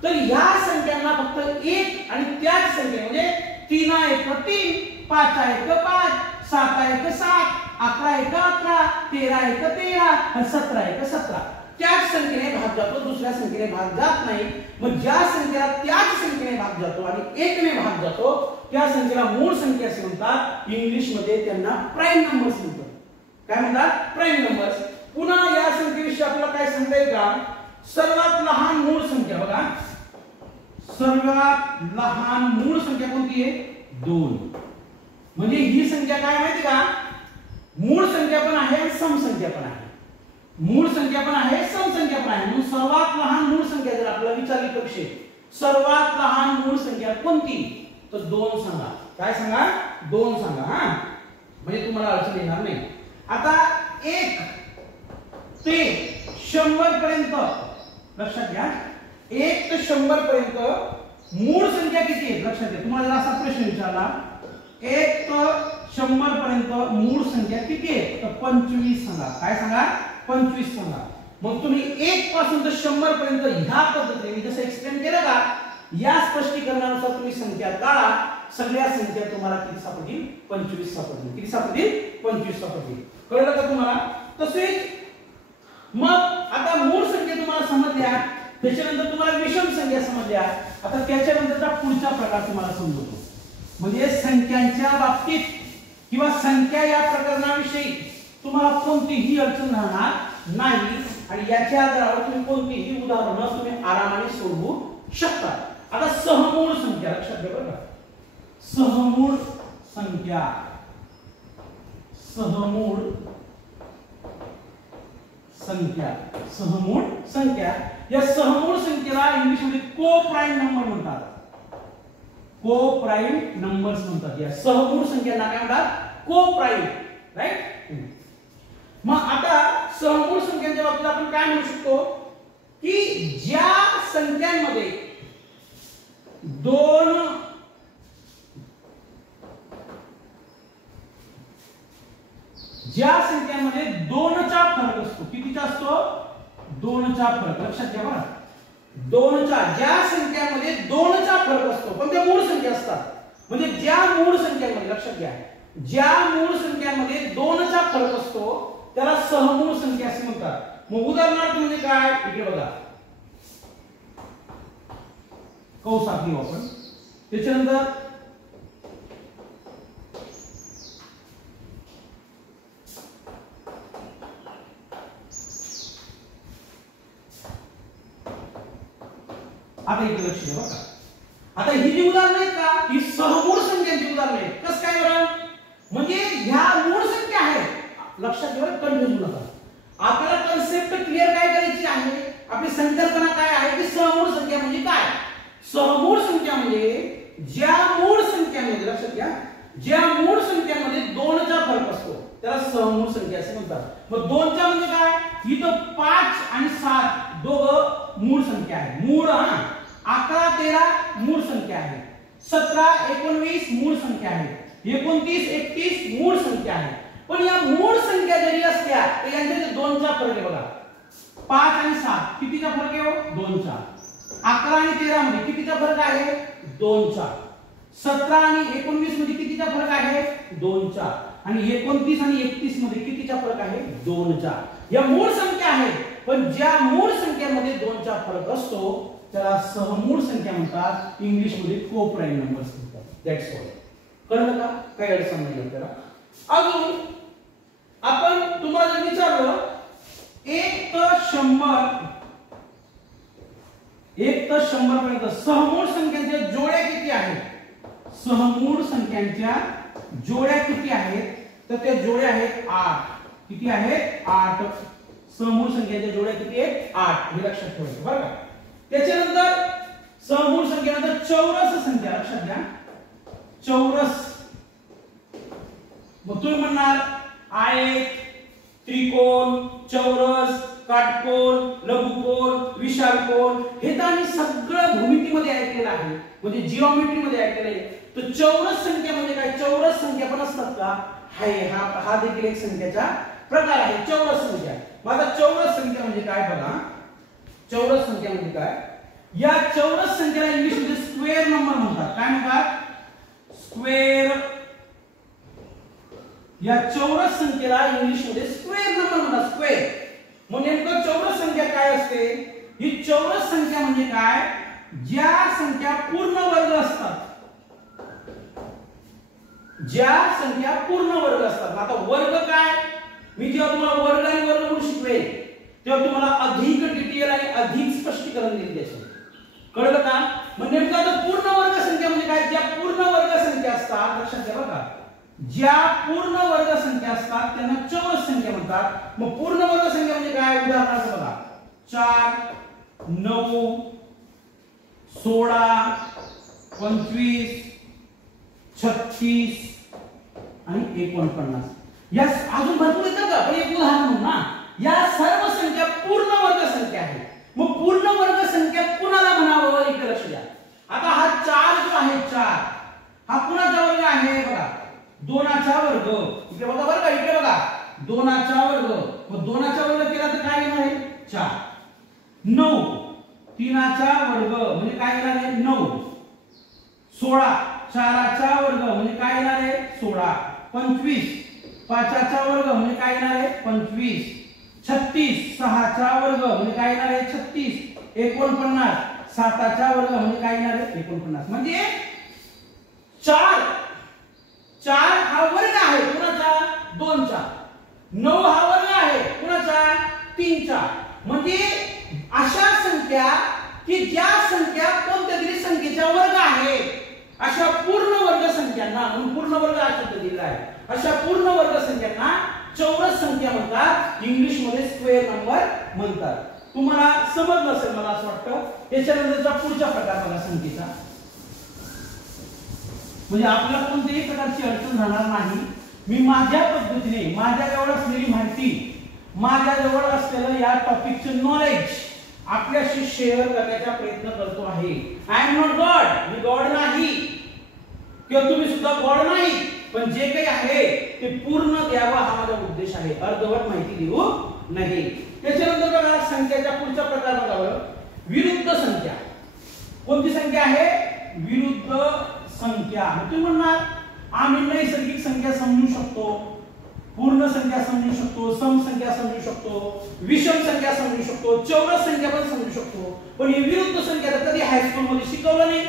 तर या संख्यांना फक्त 1 आणि त्याच संख्या म्हणजे 3 1 3 5 1 5 7 1 7 11 1 11 13 1 13 आणि 17 1 17 त्याच संख्येने भाग जातो, दुसऱ्या संख्येने भाग जात नाही. मग ज्या संख्येला त्याच संख्येने भाग जातो आणि 1 ने भाग जातो त्या संख्येला मूळ संख्या असे म्हणतात. इंग्लिश मध्ये त्यांना प्राइम नंबर्स म्हणतात. काय म्हणतात, प्राइम नंबर्स. पुन्हा या संख्येविषयी आपल्याला काय सांगता येईल का, सर्वात लहान मूळ संख्या बघा, सर्वात लहान मूळ संख्या कोणती आहे 2. म्हणजे ही संख्या काय माहिती का, मूळ संख्या पण आहे आणि सम संख्या पण आहे. मूळ संख्या पण आहे सम संख्या पण आहे. म्हणून सर्वात लहान मूळ संख्या जर आपल्याला विचारली परीक्षेत सर्वात लहान मूळ संख्या कोणती तर 2 सांगा. काय सांगा, 2 सांगा. हा म्हणजे तुम्हाला अडचण येणार नाही. आता 1 ते 100 पर्यंत लक्षात घ्या, 1 ते 100 पर्यंत मूळ संख्या किती आहे लक्षात घ्या. तुम्हाला जर असा प्रश्न विचारला 1 ते 100 पर्यंत मूळ संख्या किती आहे तर 25 सांगा. काय सांगा, 25 सांगा. मग तुम्ही 1 पासून तर 100 पर्यंत ह्या पद्धतीने मी जसं एक्सप्लेन केलं का या स्पष्टीकरणानुसार तुम्ही संख्या काढा. सगळ्या संख्या तुम्हाला किती सापडतील 25 सापडतील. किती सापडतील 25 सापडतील. कळलं का तुम्हाला. तसेच मग आता मूळ संख्या तुम्हाला समजल्या, त्याच्यानंतर तुम्हाला विषम संख्या समजल्या. आता त्याच्यानंतरचा पुढचा प्रकार तुम्हाला समजतो म्हणजे संख्यांच्या बाबतीत किंवा संख्या या प्रकरणाविषयी तुम्हाला कोणतीही अडचण राहणार नाही आणि याच्या आधारावर तुम्ही कोणतीही उदाहरणं तुम्ही आरामाने सोडवू शकता. आता सहमूळ संख्या लक्षात घ्या बरं का, सहमूळ संख्या, सहमूळ संख्या, सहमूळ संख्या. या सहमूळ संख्येला इंग्लिश मध्ये को-प्राइम नंबर म्हणतात. को-प्राइम नंबर्स म्हणतात. या सहमूळ संख्यांना काय म्हणतात कोप्राईम, राईट. मग आता सहमूळ संख्यांच्या बाबतीत आपण काय म्हणू शकतो की ज्या संख्यांमध्ये दोनचा फरक असतो. कितीचा असतो? दोनचा फरक. लक्षात घ्या बरं, दोनचा, ज्या संख्यांमध्ये दोनचा फरक असतो पण त्या मूळ संख्या असतात. म्हणजे ज्या मूळ संख्यांमध्ये, लक्षात घ्या, ज्या मूळ संख्यांमध्ये दोनचा फरक असतो त्याला सहमूळ संख्या असे म्हणतात. मग उदाहरणार्थ म्हणजे काय, इकडे बघा, कौस आखली आपण. त्याच्यानंतर आता इकडे लक्ष द्या बघा. आता ही जी उदाहरणं आहेत का, ही सहमूळ संख्यांची उदाहरणं आहेत. कसं काय बरं? म्हणजे ह्या मूळ संख्या आहेत. लक्षात घ्या, कन्फ्युज नका. आपल्याला कन्सेप्ट क्लिअर काय करायची आहे, आपली संकल्पना काय आहे की सहमूळ संख्या म्हणजे काय. सहमूळ संख्या म्हणजे ज्या मूळ संख्यांमध्ये, लक्षात घ्या, ज्या मूळ संख्यांमध्ये दोनचा फरक असतो त्याला सहमूळ संख्या असे म्हणतात. मग दोनचा म्हणजे काय, इथं 5 आणि 7 दोघं मूळ संख्या आहे. मूळ, 11 13 मूळ संख्या आहे. 17 19 मूळ संख्या आहे. 29 31 मूळ संख्या आहे. पण या मूळ संख्या जरी असल्या तर यांच्यात दोनचा फरक आहे बघा. 5 आणि 7 कितीचा फरक आहे? 2चा. 11 आणि 13 मध्ये कितीचा फरक आहे? 2चा. 17 आणि 19 मध्ये कितीचा फरक आहे? 2चा. आणि 29 आणि 31 मध्ये कितीचा फरक आहे? 2चा. या मूळ संख्या आहेत, पण ज्या मूळ संख्येमध्ये 2चा फरक असतो त्याला सहमूळ संख्या म्हणतात. इंग्लिश मध्ये कोप्राईम नंबर्स म्हणतात. That's all. कळलं का? काही अडचण नाही आपल्याला. अजून आपण तुम्हाला जर विचारलं 1 ते 100 पर्यंत सहमूळ संख्यांच्या जोड्या किती आहेत, सहमूळ संख्यांच्या जोड्या किती आहेत, तर त्या जोड्या आहेत 8. किती आहेत? 8. सहमूळ संख्यांच्या जोड्या किती आहेत? 8. हे लक्षात ठेवायचं बरं का. त्याच्यानंतर सहमूळ संख्येनंतर चौरस संख्या. लक्षात घ्या, चौरस. मग तुम्ही म्हणणार आयत, त्रिकोण, चौरस, काटकोन, लघुकोन, विशालकोन, हे तर आम्ही सगळं भूमितीमध्ये ऐकलेलं आहे, म्हणजे जिओमेट्री मध्ये ऐकलेलं आहे. तर चौरस संख्या म्हणजे काय? चौरस संख्या पण असतात का? हा देखील एक संख्येचा प्रकार आहे, चौरस संख्या. माझा चौरस संख्या म्हणजे काय बघा. चौरस संख्या म्हणजे काय? या चौरस संख्येला इंग्लिश मध्ये स्क्वेअर नंबर म्हणतात. काय म्हणतात? स्क्वेअर. या चौरस संख्येला इंग्लिश मध्ये स्क्वेअर नंबर म्हणतात. स्क्वेअर. मग नेमकं चौरस संख्या काय असते? ही चौरस संख्या म्हणजे काय? ज्या संख्या पूर्ण वर्ग असतात, ज्या संख्या पूर्ण वर्ग असतात. आता वर्ग काय? मी जेव्हा तुम्हाला वर्ग आणि वर्गमूळ शिकवेल तेव्हा तुम्हाला अधिक डिटेल आणि अधिक स्पष्टीकरण देईल त्याचे. कळलं का? मग नेमकं आता पूर्ण वर्ग संख्या म्हणजे काय? ज्या पूर्ण वर्ग संख्या असतात, लक्षात घ्या बघा, ज्या पूर्ण वर्ग संख्या असतात त्यांना चौरस संख्या म्हणतात. मग पूर्ण वर्ग संख्या म्हणजे काय? उदाहरणार्थ बघा, 4 9 16 25 36 आणि 49. या अजून भरपूर येतात का, पण एक उदाहरण म्हणून ना. या सर्व संख्या पूर्ण वर्ग संख्या आहेत. मग पूर्ण वर्ग संख्या कुणाला म्हणावं इकडे लक्ष द्या. आता हा 4 जो आहे, 4 हा कुणाचा वर्ग आहे? बघा, 2चा वर्ग. इकडे बघा बरं का, इकडे बघा, 2चा वर्ग. मग 2चा वर्ग केला तर काय येणार आहे? 4. 9 3चा वर्ग म्हणजे काय येणार आहे? 9. 16 4चा वर्ग म्हणजे काय येणार आहे? 16. 25 5चा वर्ग म्हणजे काय येणार आहे? 25. 36 6चा वर्ग म्हणजे काय येणार आहे? 36. 49 7चा वर्ग म्हणजे काय येणार आहे? 49. म्हणजे 4 हा वर्ग आहे कुणाचा? 2चा. 9 हा वर्ग आहे कुणाचा? 3चा. म्हणजे अशा संख्या की ज्या संख्या कोणत्या तरी संख्येचा वर्ग आहे, अशा पूर्ण वर्ग संख्यांना, म्हणून पूर्ण वर्ग हा शब्द दिलेला आहे, अशा पूर्ण वर्ग संख्यांना चौरस संख्या म्हणतात. इंग्लिश मध्ये स्क्वेअर नंबर म्हणतात. तुम्हाला समजलं असेल मला असं वाटतं. त्याच्यानंतरचा पुढचा प्रकार बघा संख्येचा, म्हणजे आपल्याला कोणत्याही प्रकारची अडचण राहणार नाही. मी माझ्या पद्धतीने माझ्याजवळ असलेली माहिती, माझ्याजवळ असलेलं या टॉपिकचं नॉलेज आपल्याशी शेअर करण्याचा प्रयत्न करतो आहे. I am not God, me God नाही किंवा तुम्ही सुद्धा गॉड नाही, पण जे काही आहे ते पूर्ण द्यावं हा माझा उद्देश आहे. अर्धवट माहिती देऊ नाही. त्याच्यानंतर बघा संख्येचा पुढचा प्रकार बघा, विरुद्ध संख्या. कोणती संख्या आहे? विरुद्ध संख्या. तुम्ही म्हणणार आम्ही नैसर्गिक संख्या समजू शकतो, पूर्ण संख्या समजू शकतो, सम संख्या समजू शकतो, विषम संख्या समजू शकतो, चौरस संख्या पण समजू शकतो, पण ही विरुद्ध संख्या तर कधी हायस्कूल मध्ये शिकवलं नाही.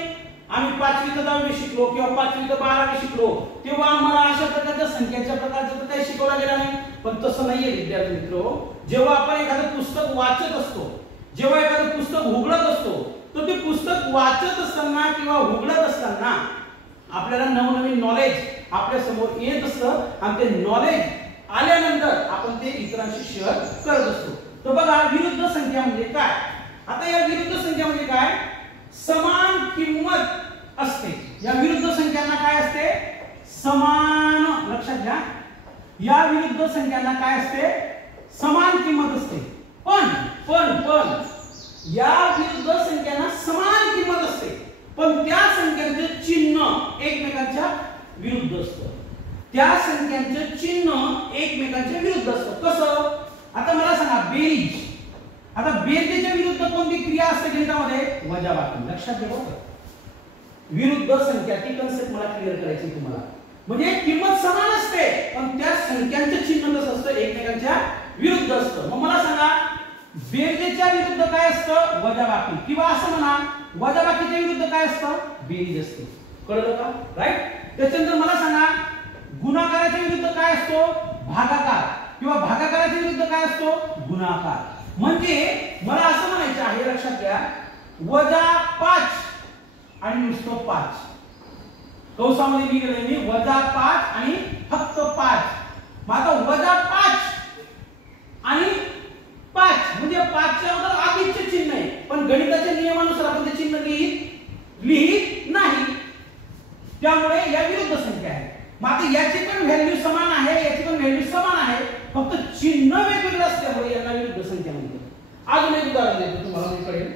आम्ही 5वी ते 10वी शिकलो किंवा 5वी ते 12वी शिकलो तेव्हा आम्हाला अशा प्रकारच्या संख्याच्या प्रकारचं काही शिकवलं गेलं नाही. पण तसं नाहीये विद्यार्थी मित्र. जेव्हा आपण एखादं पुस्तक वाचत असतो, जेव्हा एखादं पुस्तक उघडत असतो, तर ते पुस्तक वाचत असताना किंवा उघडत असताना आपल्याला नवनवीन नॉलेज आपल्या समोर येत असतं आणि ते नॉलेज आल्यानंतर आपण ते इतरांशी शेअर करत असतो. तर बघा विरुद्ध संख्या म्हणजे काय? आता या विरुद्ध संख्या म्हणजे काय? समान किंमत असते. या विरुद्ध संख्यांना काय असते? समान. लक्षात घ्या, या विरुद्ध संख्यांना काय असते? समान किंमत असते. पण या विरुद्ध संख्यांना समान किंमत असते, पण त्या संख्यांचं चिन्ह एकमेकांच्या विरुद्ध असतं. त्या संख्यांचं चिन्ह एकमेकांच्या विरुद्ध असतं. कसं? आता मला सांगा बेरीज. आता बेरजेच्या विरुद्ध कोणती क्रिया असते गणितामध्ये? वजाबाकी. लक्षात घ्या बरं, विरुद्ध संख्या ती कन्सेप्ट मला क्लिअर करायची तुम्हाला. म्हणजे किंमत समान असते पण त्या संख्यांचं चिन्ह कसं असतं? एकमेकांच्या विरुद्ध असतं. मग मला सांगा बेरजेच्या विरुद्ध काय असतं? वजाबाकी. किंवा असं म्हणा वजाबाकीच्या विरुद्ध काय असतं? बेरीज असते. कळलं का? राईट. त्याच्यानंतर मला सांगा गुणाकाराच्या विरुद्ध काय असतो? भागाकार. किंवा भागाकाराच्या विरुद्ध काय असतो? गुणाकार. म्हणजे मला असं म्हणायचं आहे, लक्षात घ्या, -5 आणि नुसतं 5. कौसामध्ये लिहिलेलं मी -5 आणि फक्त 5. मग आता -5 आणि 5 म्हणजे 5 च्या अगोदर अधिकचे चिन्ह आहे, पण गणिताच्या नियमानुसार आपण ते चिन्ह लिहित नाही. त्यामुळे या विरुद्ध संख्या आहे. मग आता याची पण व्हॅल्यू समान आहे, याची पण व्हॅल्यू समान आहे, फक्त चिन्ह वेगवेगळं असल्यामुळे यांना विरुद्ध संख्या म्हणतात. अजून एक उदाहरण देतो तुम्हाला, मी कळेल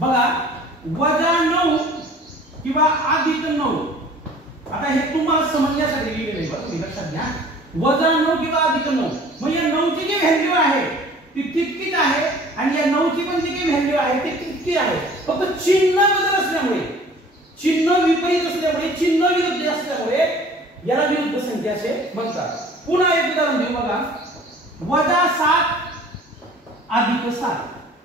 बघा. -9 किंवा -9. आता हे तुम्हाला समजण्यासाठी लिहिलेलं आहे बरं, लक्षात घ्या. -9 किंवा -9 म्हणजे 9 ची जी व्हॅल्यू आहे ती तितकीच आहे आणि या 9 ची पण जी काही व्हॅल्यू आहे ती तितकी आहे, फक्त चिन्ह बदल असल्यामुळे, चिन्ह विपरीत असल्यामुळे, चिन्ह विरुद्ध असल्यामुळे याला विरुद्ध संख्या असे म्हणतात. पुन्हा एक उदाहरण देऊ बघा. -7 + 7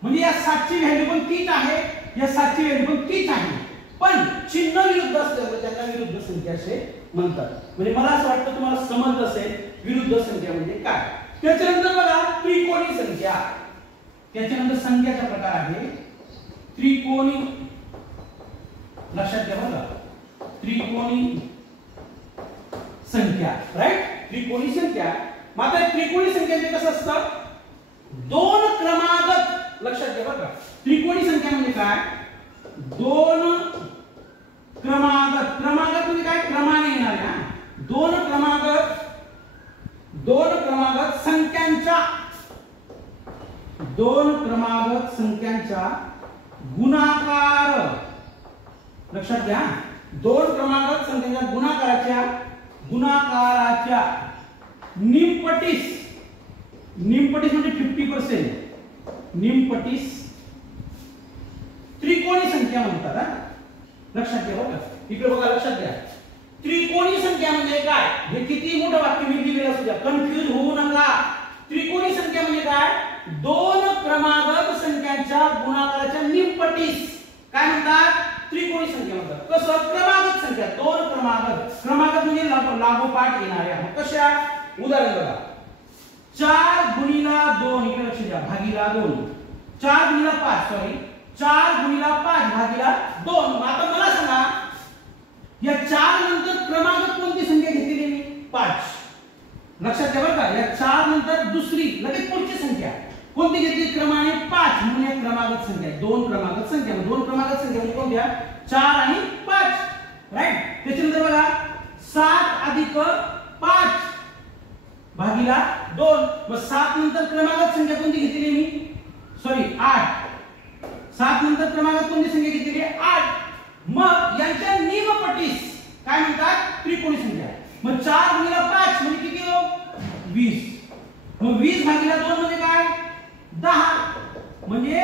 म्हणजे या 7 ची व्हॅल्यू पण तीच आहे, या 7 ची व्हॅल्यू पण तीच आहे, पण चिन्ह विरुद्ध असल्यामुळे त्यांना विरुद्ध संख्या असे म्हणतात. म्हणजे मला असं वाटतं तुम्हाला समजलं असेल विरुद्ध संख्या म्हणजे काय. त्याच्यानंतर बघा त्रिकोणी संख्या. त्याच्यानंतर संख्याचा प्रकार आहे त्रिकोणी. लक्षात घ्या बघा, त्रिकोणी संख्या. राईट. त्रिकोणी संख्या. मात्र त्रिकोणी संख्याचे कसं असतं? 2 क्रमागत. लक्षात घ्या बघा, त्रिकोणी संख्या म्हणजे काय? 2 क्रमागत. क्रमागत म्हणजे काय? क्रमाने येणाऱ्या 2 क्रमागत संख्यांच्या, 2 क्रमागत संख्यांच्या गुणाकार. लक्षात घ्या, 2 क्रमागत संख्यांच्या गुणाकाराच्या निमपटीस. निमपटीस म्हणजे 50%. निमपटीस त्रिकोणी संख्या म्हणतात. लक्षात घ्या बघा, इकडे बघा, लक्षात घ्या. त्रिकोणी संख्या म्हणजे काय? हे किती मोठं वाक्य मी दिलेलं असू द्या, कन्फ्यूज होऊ नका. त्रिकोणी संख्या म्हणजे काय? 2 क्रमागत संख्यांच्या गुणाकाराच्या निमपटीस काय म्हणतात? त्रिकोणी संख्या म्हणतात. कसं? क्रमागत संख्या. 2 क्रमागत. क्रमागत म्हणजे लागोपाठ येणाऱ्या. कशा? उदाहरण बघा. 4 × 2 इकडे लक्ष द्या, भागिला 2. 4 × 5 सॉरी 4 × 5 भागिला 2. आता मला सांगा या 4 नंतर क्रमागत कोणती संख्या घेतलेली मी? 5. लक्षात घ्या बरं का, या 4 नंतर दुसरी लगेच पुढची संख्या कोणती घेतली? क्रमाने 5 म्हणून या क्रमागत संख्या. 2 क्रमागत संख्या. 2 क्रमागत संख्या म्हणजे कोणत्या? 4 आणि 5. राईट. त्याच्यानंतर बघा 7 + 5 भागीला 2. मग 7 नंतर क्रमागत संख्या कोणती घेतली मी? सॉरी 8. 7 नंतर क्रमागत कोणती संख्या घेतली? 8. मग यांच्या निमपटीस काय म्हणतात? त्रिकोणी संख्या. मग 4 गुणिले 5 म्हणजे किती हो? 20. मग 20 भागीला 2 म्हणजे काय? 10. म्हणजे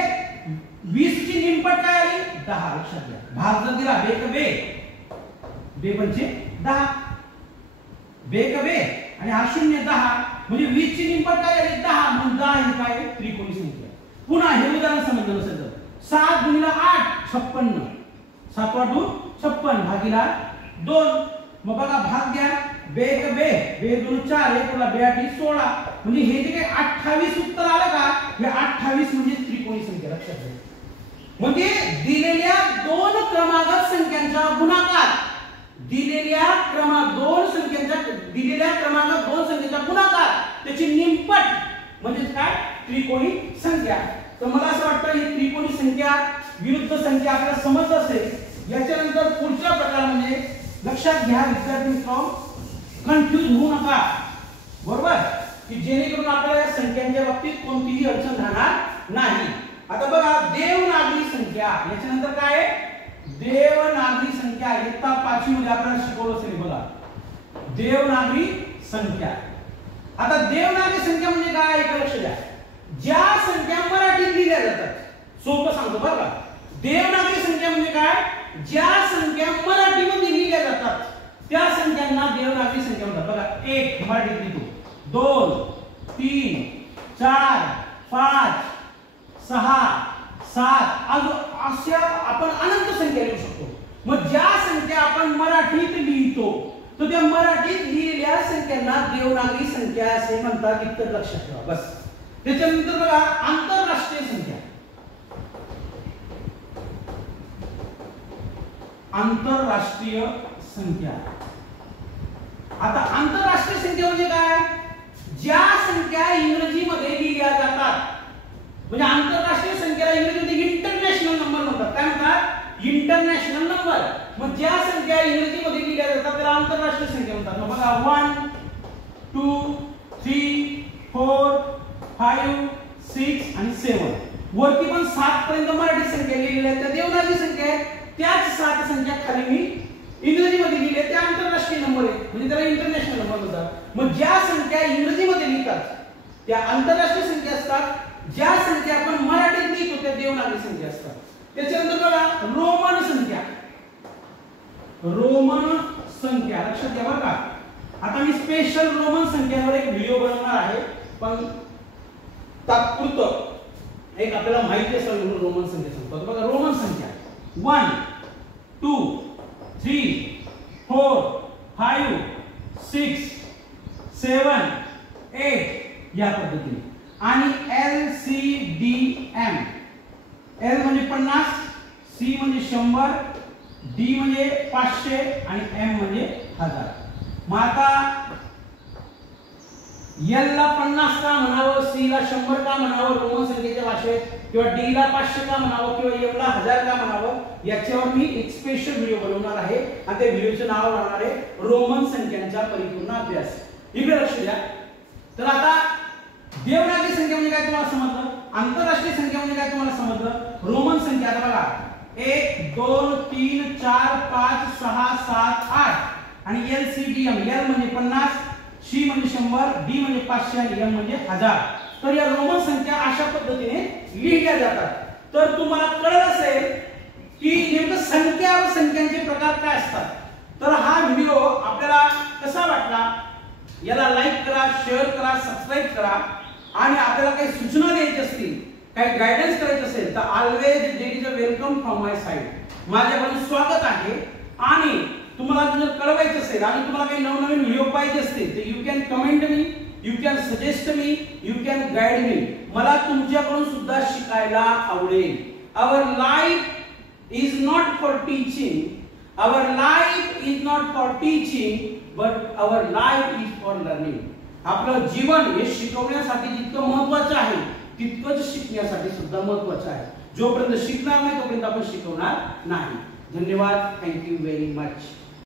20 ची निमपट काय आली? 10. लक्षात घ्या. भाग जर दिला बे क बे पंचे 10 बे क बे आणि हा 0 10 म्हणजे 20 ची निमपट काय आली? 10. म्हणून 10 ही काय? त्रिकोणी संख्या. पुन्हा हे उदाहरण समजलं नसेल तर 7 गुणिले 8 56. 7 वाटून 56 भागीला 2. मग बघा भाग द्या बे क बे 2 4 1 बे 8 16 म्हणजे हे जे काही 28 उत्तर आलं का? हे 28 म्हणजे त्रिकोणी संख्या. लक्षात घ्या. म्हणजे दिलेल्या दोन क्रमागत संख्यांचा गुणाकार दिलेल्या क्रमागत दोन संख्येचा गुणाकार त्याची निमपट म्हणजे काय? त्रिकोणी संख्या. तर मला असं वाटतं ही त्रिकोणी संख्या विरुद्ध संख्या आपल्याला समजत असेल. याच्यानंतर पुढचा प्रकार म्हणजे लक्षात घ्या विद्यार्थी मित्रांनो, कन्फ्यूज होऊ नका. बरोबर की जेणेकरून आपल्याला या संख्यांच्या बाबतीत कोणतीही अडचण राहणार नाही. आता बघा देवनागरी संख्या. याच्यानंतर काय आहे? देवनागरी संख्या. इयत्ता 5वी मध्ये आपल्याला शिकवलं असेल. बघा देवनागरी संख्या. आता देवनागरी संख्या म्हणजे काय? एक लक्ष द्या. ज्या संख्या मराठीत लिहिल्या जातात. सोपं सांगतो बरं का. देवनागरी संख्या म्हणजे काय? ज्या संख्या मराठीमध्ये लिहिल्या जातात त्या संख्यांना देवनागरी संख्या म्हणतात. बघा 1 मराठीत लिहितो, 2 3 4 5 6 7 अशा आपण अनंत संख्या लिहू शकतो. मग ज्या संख्या आपण मराठीत लिहितो तर त्या मराठीत लिहिलेल्या संख्यांना देवनागरी संख्या असे म्हणतात. इतकं लक्षात ठेवा बस. त्याच्यानंतर बघा आंतरराष्ट्रीय संख्या. आंतरराष्ट्रीय संख्या. आता आंतरराष्ट्रीय संख्या म्हणजे काय? ज्या संख्या इंग्रजीमध्ये लिहिल्या जातात. म्हणजे आंतरराष्ट्रीय संख्येला इंग्रजीमध्ये इंटरनॅशनल नंबर म्हणतात. काय म्हणतात? International number. मग ज्या संख्या इंग्रजीमध्ये लिहिल्या जातात त्याला आंतरराष्ट्रीय संख्या म्हणतात. मग बघा 1 2 3 4 5 6 आणि 7. वरती पण 7 पर्यंत मराठी संख्या लिहिलेल्या आहेत त्या देवनागरी संख्या आहेत. त्याच 7 संख्या खाली मी इंग्रजीमध्ये लिहिले त्या आंतरराष्ट्रीय नंबर आहेत. म्हणजे त्याला इंटरनॅशनल नंबर म्हणतात. मग ज्या संख्या इंग्रजीमध्ये लिहितात त्या आंतरराष्ट्रीय संख्या असतात. ज्या संख्या आपण मराठीत लिहितो त्या देवनागरी संख्या असतात. त्याच्यानंतर बघा रोमन संख्या. रोमन संख्या लक्षात घ्या बरं का. आता मी स्पेशल रोमन संख्यांवर एक व्हिडिओ बनवणार आहे. पण तात्पुरतं एक आपल्याला माहिती असेल म्हणून रोमन संख्या सांगतो. बघा रोमन संख्या 1 2 3 4 5 6 7 8 या पद्धतीने. आणि LCDM. L म्हणजे 50, C म्हणजे 100, D म्हणजे 500 आणि M म्हणजे 1000. मग आता L ला 50 का म्हणावं, C ला 100 का म्हणावं रोमन संख्येच्या भाषेत, किंवा D ला 500 का म्हणावं किंवा M ला 1000 का म्हणावं, याच्यावर मी एक स्पेशल व्हिडिओ बनवणार आहे. आणि त्या व्हिडिओचे नाव राहणार आहे रोमन संख्यांचा परिपूर्ण अभ्यास. इकडे लक्ष द्या. तर आता देवनागरी संख्या म्हणजे काय तुम्हाला समजलं. आंतरराष्ट्रीय संख्या म्हणजे काय तुम्हाला समजलं. रोमन संख्या आता बघा 1 2 3 4 5 6 7 8 आणि LCDM. L म्हणजे 50, C म्हणजे 100, D म्हणजे 500 आणि M म्हणजे 1000. तर या रोमन संख्या अशा पद्धतीने लिहिल्या जातात. तर तुम्हाला कळलं असेल की नेमकं संख्या व संख्यांचे प्रकार काय असतात. तर हा व्हिडिओ आपल्याला कसा वाटला याला लाईक करा, शेअर करा, सबस्क्राइब करा. आणि आपल्याला काही सूचना द्यायची असतील, काही गायडन्स करायचं असेल तर always there is a welcome from my side. माझ्याकडून स्वागत आहे. आणि तुम्हाला जर कळवायचं असेल आणि तुम्हाला काही नवनवीन व्हिडिओ पाहिजे असतील तर you can comment me, you can suggest me, you can guide me. मला तुमच्याकडून सुद्धा शिकायला आवडेल. Our life is not for teaching, our life is not for teaching but our life is for learning. आपलं जीवन हे शिकवण्यासाठी जितकं महत्त्वाचं आहे तितकंच शिकण्यासाठी सुद्धा महत्त्वाचं आहे. जोपर्यंत शिकणार नाही तोपर्यंत आपण शिकवणार नाही. धन्यवाद. Thank you very much.